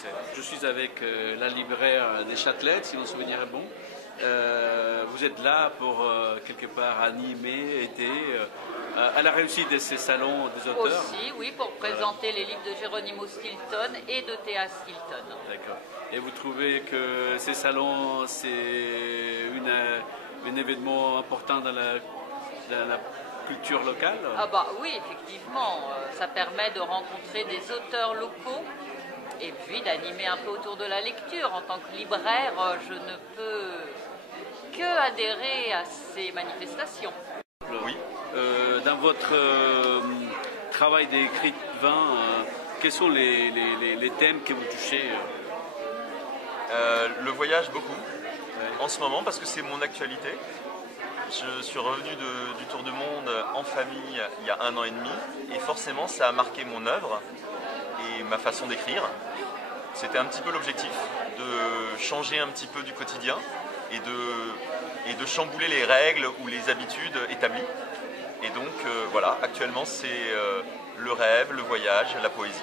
c'est. Je suis avec la libraire des Châtelettes, si mon souvenir est bon. Vous êtes là pour quelque part animer, aider à la réussite de ces salons des auteurs. Aussi, oui, pour présenter les livres de Geronimo Stilton et de Théa Stilton. D'accord. Et vous trouvez que ces salons, c'est un événement important dans la culture locale? Ah bah oui, effectivement, ça permet de rencontrer des auteurs locaux et puis d'animer un peu autour de la lecture. En tant que libraire, je ne peux que adhérer à ces manifestations. Oui. Dans votre travail d'écrivain, quels sont les thèmes que vous touchez? Le voyage beaucoup, ouais. En ce moment, parce que c'est mon actualité. Je suis revenu du Tour du Monde en famille il y a 1 an et demi, et forcément ça a marqué mon œuvre et ma façon d'écrire. C'était un petit peu l'objectif, de changer un petit peu du quotidien et de chambouler les règles ou les habitudes établies. Et donc voilà, actuellement c'est le rêve, le voyage, la poésie.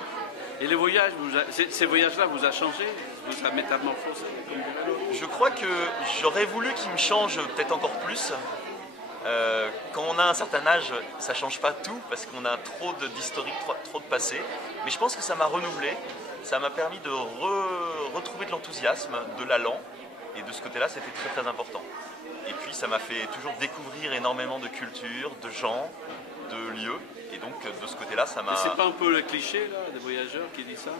Et les voyages, ces voyages-là vous a changé? Vous a métamorphosé? Je crois que j'aurais voulu qu'ils me changent peut-être encore plus. Quand on a un certain âge, ça ne change pas tout parce qu'on a trop d'historique, trop de passé. Mais je pense que ça m'a renouvelé, ça m'a permis de retrouver de l'enthousiasme, de l'allant. Et de ce côté-là, c'était très très important. Et puis ça m'a fait toujours découvrir énormément de cultures, de gens, de lieux. Et donc de ce côté-là, ça m'a... C'est pas un peu le cliché là, des voyageurs qui dit ça?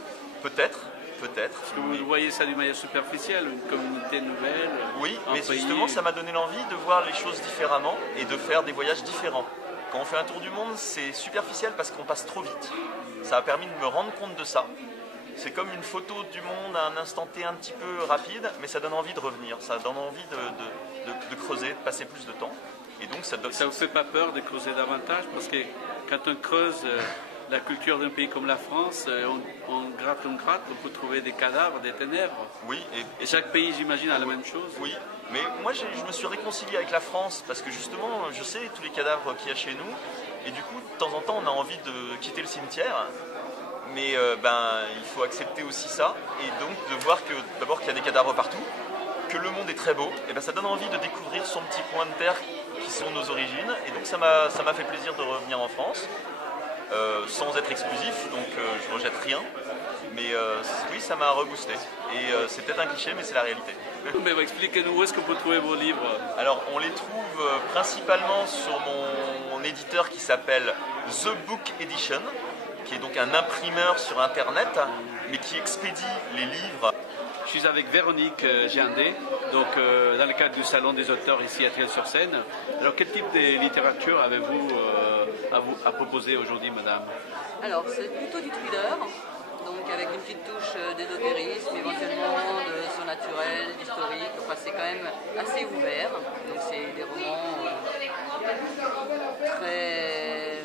Peut-être. Parce que vous voyez ça d'une manière superficielle, une communauté nouvelle. Oui, mais justement, ça m'a donné l'envie de voir les choses différemment et de faire des voyages différents. Quand on fait un tour du monde, c'est superficiel parce qu'on passe trop vite. Ça a permis de me rendre compte de ça. C'est comme une photo du monde à un instant T un petit peu rapide, mais ça donne envie de revenir. Ça donne envie de creuser, de passer plus de temps. Et donc ça vous fait pas peur de creuser davantage? Parce que quand on creuse la culture d'un pays comme la France, on gratte, on peut trouver des cadavres, des ténèbres. Oui. Et chaque pays, j'imagine, a la même chose. Oui, mais moi je me suis réconcilié avec la France parce que justement, je sais tous les cadavres qu'il y a chez nous. Et du coup, de temps en temps, on a envie de quitter le cimetière. Mais il faut accepter aussi ça. Et donc de voir que d'abord qu'il y a des cadavres partout, que le monde est très beau, et ça donne envie de découvrir son petit coin de terre qui sont nos origines. Et donc ça m'a fait plaisir de revenir en France. Sans être exclusif, donc je ne rejette rien, mais oui, ça m'a reboosté. Et c'est peut-être un cliché, mais c'est la réalité. Mais expliquez-nous où est-ce que vous trouvez vos livres? Alors, on les trouve principalement sur mon éditeur qui s'appelle The Book Edition, qui est donc un imprimeur sur Internet, mais qui expédie les livres. Je suis avec Véronique Giandé, donc dans le cadre du Salon des auteurs ici à Triel-sur-Seine. Alors, quel type de littérature avez-vous à proposer aujourd'hui, madame? Alors, c'est plutôt du thriller, donc avec une petite touche d'ésotérisme, éventuellement de surnaturel, d'historique. Enfin, c'est quand même assez ouvert. Donc, c'est des romans très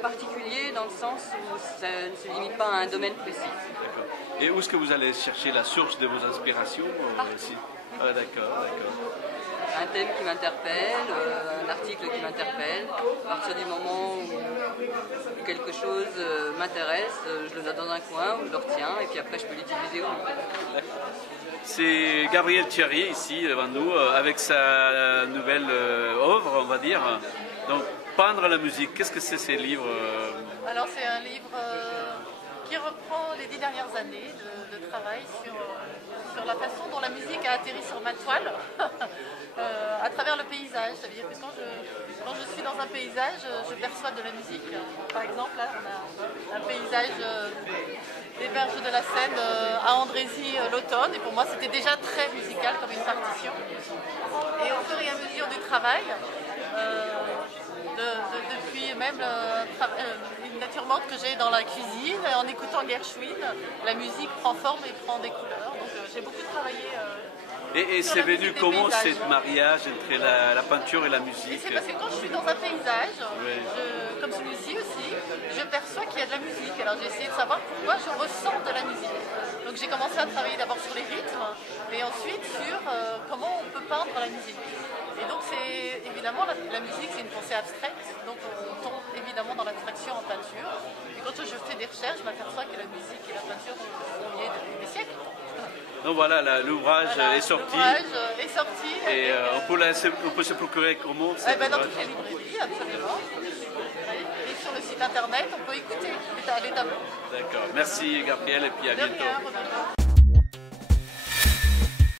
particuliers dans le sens où ça ne se limite pas à un domaine précis. D'accord. Et où est-ce que vous allez chercher la source de vos inspirations ici? Ah, d'accord. Un thème qui m'interpelle, un article qui m'interpelle. À partir du moment où quelque chose m'intéresse, je le note dans un coin ou je le retiens et puis après je peux l'utiliser ou non. C'est Gabriel Thierry ici devant nous avec sa nouvelle œuvre, on va dire. Donc, peindre la musique, qu'est-ce que c'est ces livres? Alors c'est un livre qui reprend les 10 dernières années de travail sur la façon dont la musique a atterri sur ma toile à travers le paysage. Ça veut dire que quand je suis dans un paysage, je perçois de la musique. Par exemple, là, on a un paysage des berges de la Seine à Andrézy l'automne, et pour moi c'était déjà très musical comme une partition. Et au fur et à mesure du travail, depuis même une nature morte que j'ai dans la cuisine, en écoutant Gershwin, la musique prend forme et prend des couleurs. Donc j'ai beaucoup travaillé. Et c'est venu comment ce mariage entre la peinture et la musique? C'est parce que quand je suis dans un paysage, oui, comme celui-ci aussi, je perçois qu'il y a de la musique. Alors j'ai essayé de savoir pourquoi je ressens de la musique. Donc j'ai commencé à travailler d'abord sur les rythmes et ensuite sur comment on peut peindre la musique. Et donc c'est évidemment, la musique, c'est une pensée abstraite, donc on tombe évidemment dans l'abstraction en peinture. Et quand je fais des recherches, je m'aperçois que la musique et la peinture sont liées depuis des siècles. Donc voilà, l'ouvrage est sorti. L'ouvrage est sorti. Et on peut se procurer comment Dans toutes les librairies, absolument. Et sur le site internet, on peut écouter les tableaux. D'accord. Merci Gabriel et puis à bientôt. De rien, Romain.